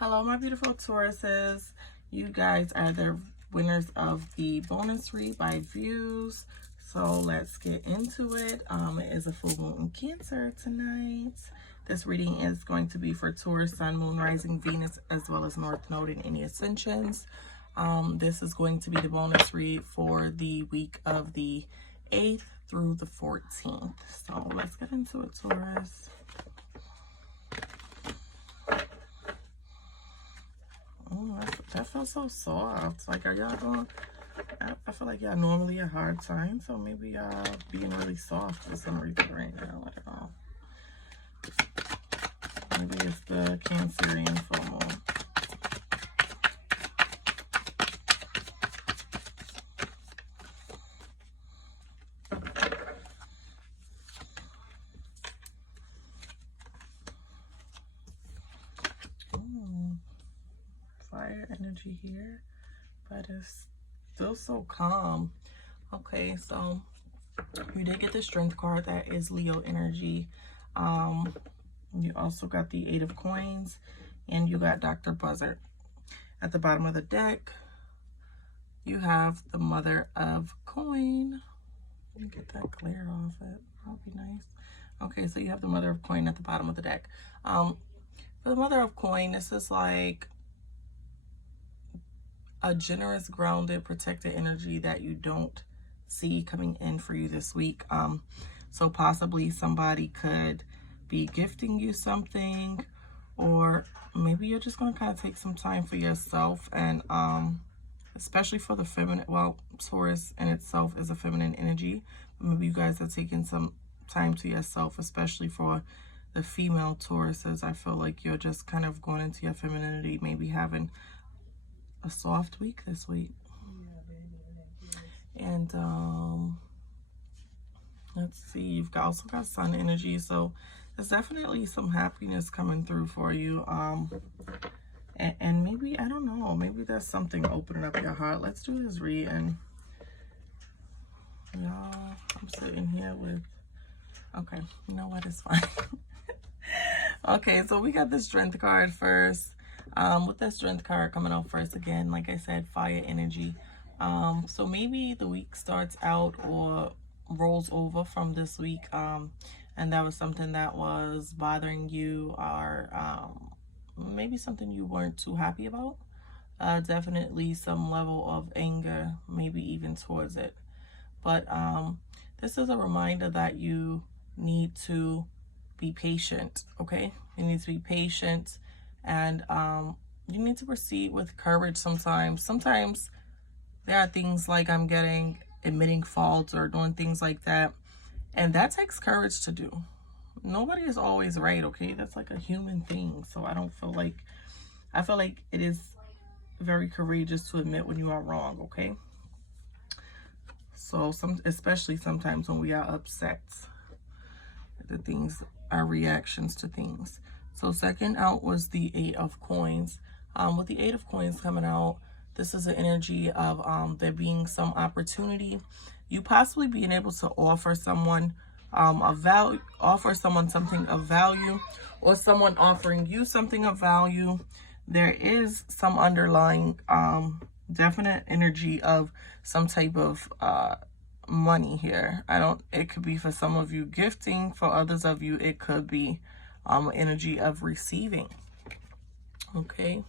Hello, my beautiful Tauruses. You guys are the winners of the bonus read by views. So let's get into it. It is a full moon in Cancer tonight. This reading is going to be for Taurus, Sun, Moon, Rising, Venus, as well as North Node and any ascensions. This is going to be the bonus read for the week of the 8th through the 14th. So let's get into it, Taurus. Oh, that feels so soft. Like, are y'all going? I feel like y'all normally a hard time, so maybe y'all being really soft for some reason right now. I don't know. Maybe it's the Cancerian full moon. Fire energy here, but it's still so calm. Okay, so you did get the Strength card. That is Leo energy. You also got the 8 of Coins, and you got Dr. Buzzard. At the bottom of the deck, you have the Mother of Coin. Let me get that cleared off it. That would be nice. Okay, so you have the Mother of Coin at the bottom of the deck. For the Mother of Coin, this is like a generous, grounded, protected energy that you don't see coming in for you this week. So possibly somebody could be gifting you something, or maybe you're just going to kind of take some time for yourself, and especially for the feminine. Well, Taurus in itself is a feminine energy. Maybe you guys are taking some time to yourself, especially for the female Tauruses. I feel like you're just kind of going into your femininity, maybe having a soft week this week. And let's see, you've also got Sun energy, so there's definitely some happiness coming through for you. And maybe, I don't know, maybe there's something opening up your heart. Let's do this read. And y'all, I'm sitting here with, okay, you know what, it's fine. Okay, so we got the Strength card first. With the Strength card coming out first, again, like I said, fire energy. So maybe the week starts out or rolls over from this week, and that was something that was bothering you, or maybe something you weren't too happy about. Definitely some level of anger, maybe even towards it. But this is a reminder that you need to be patient, okay? You need to be patient, and you need to proceed with courage sometimes. Sometimes there are things like I'm getting admitting faults or doing things like that, and that takes courage to do. Nobody is always right, okay? That's like a human thing. So I feel like it is very courageous to admit when you are wrong, okay? So especially sometimes when we are upset, the things, our reactions to things. So second out was the 8 of Coins. With the 8 of Coins coming out, this is an energy of there being some opportunity. You possibly being able to offer someone offer someone something of value, or someone offering you something of value. There is some underlying definite energy of some type of money here. It could be for some of you gifting, for others of you it could be energy of receiving. Okay.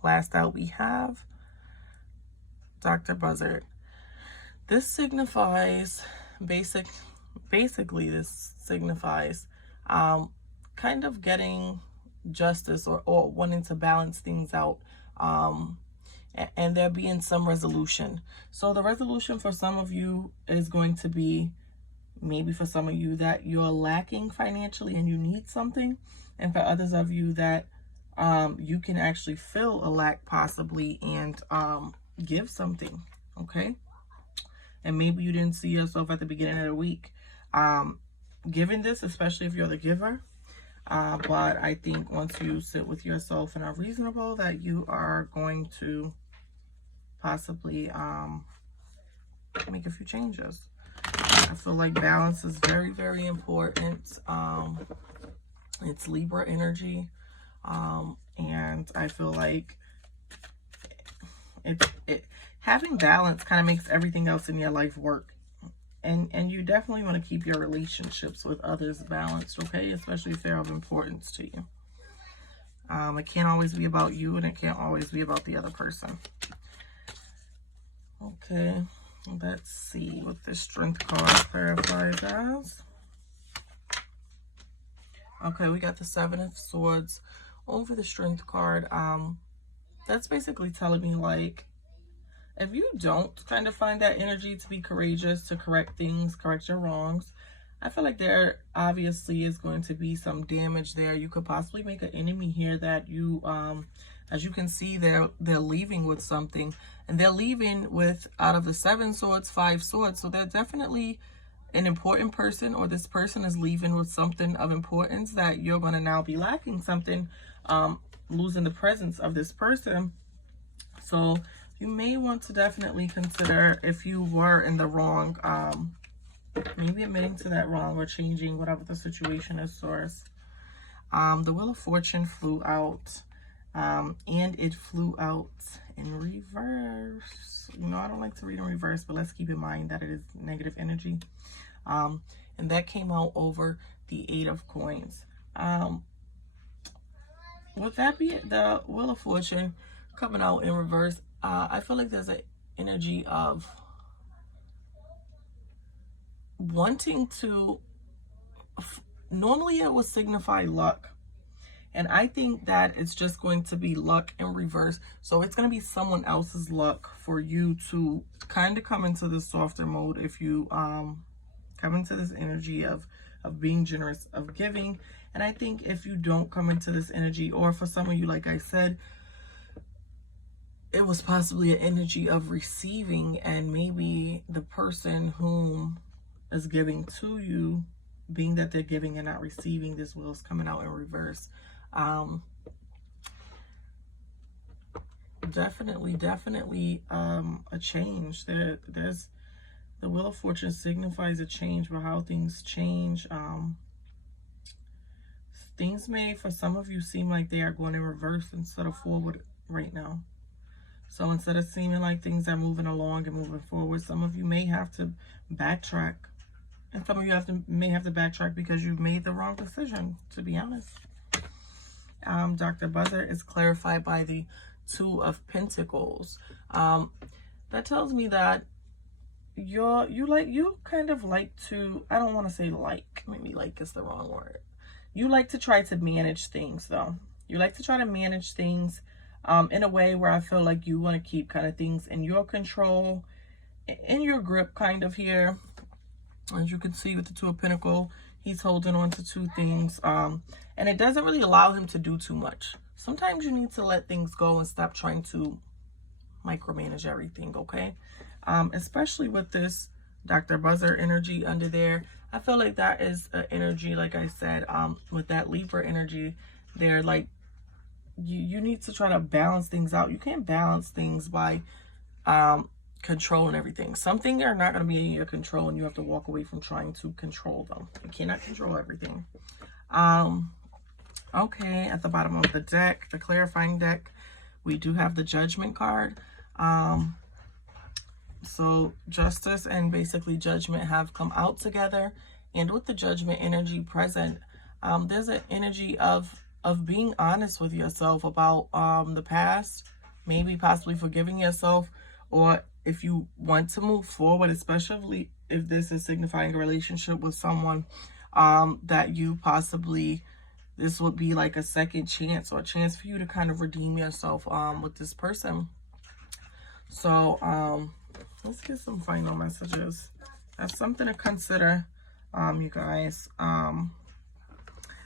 Last out we have Dr. Buzzard. This signifies basically this signifies kind of getting justice, or wanting to balance things out, and there being some resolution. So the resolution for some of you is going to be, maybe for some of you, that you're lacking financially and you need something, and for others of you that you can actually fill a lack possibly and give something, okay? And maybe you didn't see yourself at the beginning of the week giving this, especially if you're the giver. But I think once you sit with yourself and are reasonable, that you are going to possibly make a few changes. I feel like balance is very, very important. It's Libra energy. And I feel like having balance kind of makes everything else in your life work. And you definitely want to keep your relationships with others balanced, okay? Especially if they're of importance to you. It can't always be about you, and it can't always be about the other person. Okay, let's see what the Strength card clarifies as. Okay, we got the Seven of Swords over the Strength card. That's basically telling me, like, if you don't kind of find that energy to be courageous, to correct things, correct your wrongs, I feel like there obviously is going to be some damage there. You could possibly make an enemy here that you, as you can see, they're leaving with something. And they're leaving with, out of the 7 swords, 5 swords. So they're definitely an important person, or this person is leaving with something of importance that you're going to now be lacking something, losing the presence of this person. So you may want to definitely consider, if you were in the wrong, maybe admitting to that wrong or changing whatever the situation is, Taurus. The Wheel of Fortune flew out, and it flew out in reverse. You know, I don't like to read in reverse, but let's keep in mind that it is negative energy. And that came out over the 8 of Coins. With that be the Wheel of Fortune coming out in reverse, I feel like there's an energy of wanting to, normally it would signify luck, and I think that it's just going to be luck in reverse. So it's going to be someone else's luck for you to kind of come into this softer mode. If you come into this energy of being generous, of giving. And I think if you don't come into this energy, or for some of you, like I said, it was possibly an energy of receiving, and maybe the person whom is giving to you, being that they're giving and not receiving, this wheel is coming out in reverse. Definitely a change. There's the Wheel of Fortune signifies a change, but how things change. Things may, for some of you, seem like they are going in reverse instead of forward right now. So instead of seeming like things are moving along and moving forward, some of you may have to backtrack. And some of you may have to backtrack because you've made the wrong decision, to be honest. Dr. Buzzer is clarified by the 2 of Pentacles. That tells me that you kind of like to, I don't want to say like, maybe like is the wrong word. You like to try to manage things, though. You like to try to manage things in a way where I feel like you want to keep kind of things in your control, in your grip kind of here. As you can see with the 2 of Pentacles, he's holding on to 2 things. And it doesn't really allow him to do too much. Sometimes you need to let things go and stop trying to micromanage everything, okay? Especially with this Dr. Buzzer energy under there. I feel like that is an energy, like I said, with that Libra energy there, like you need to try to balance things out. You can't balance things by controlling everything. Some things are not going to be in your control, and you have to walk away from trying to control them. You cannot control everything. Okay, at the bottom of the deck, the clarifying deck, we do have the Judgment card. So justice and basically judgment have come out together, and with the Judgment energy present, there's an energy of being honest with yourself about the past, maybe possibly forgiving yourself, or if you want to move forward, especially if this is signifying a relationship with someone that you possibly, this would be like a second chance, or a chance for you to kind of redeem yourself with this person. So let's get some final messages. That's something to consider, you guys.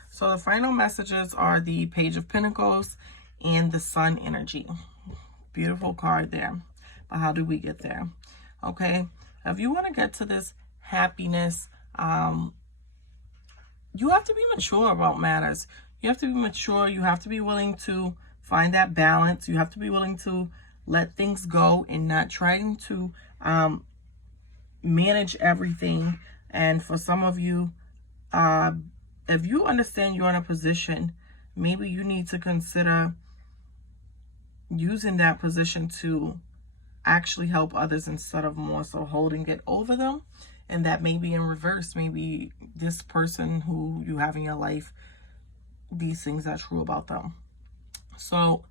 So the final messages are the Page of Pentacles and the Sun energy. Beautiful card there. But how do we get there? Okay, if you want to get to this happiness, you have to be mature about matters. You have to be mature. You have to be willing to find that balance. You have to be willing to let things go and not trying to manage everything. And for some of you, if you understand you're in a position, maybe you need to consider using that position to actually help others instead of more so holding it over them. And that may be in reverse. Maybe this person who you have in your life, these things are true about them. So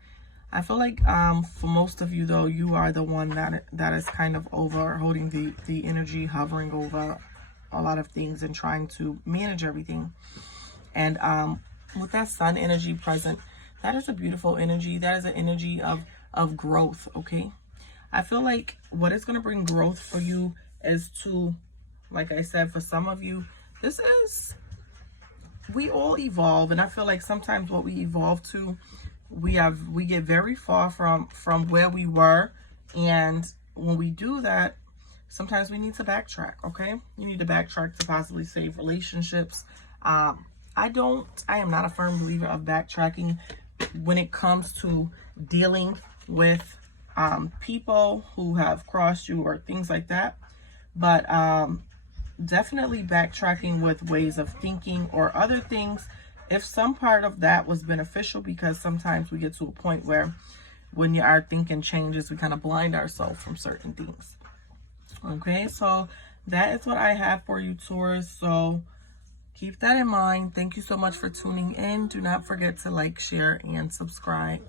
I feel like for most of you though, you are the one that is kind of over holding the energy, hovering over a lot of things and trying to manage everything. And with that sun energy present, that is a beautiful energy. That is an energy of growth, okay? I feel like what is going to bring growth for you is to, like I said, for some of you, we all evolve. And I feel like sometimes what we evolve to, we get very far from where we were. And when we do that, sometimes we need to backtrack, okay? You need to backtrack to possibly save relationships. I am not a firm believer of backtracking when it comes to dealing with people who have crossed you or things like that. But definitely backtracking with ways of thinking or other things, if some part of that was beneficial, because sometimes we get to a point where when our thinking changes, we kind of blind ourselves from certain things. Okay, so that is what I have for you, Taurus. So keep that in mind. Thank you so much for tuning in. Do not forget to like, share, and subscribe.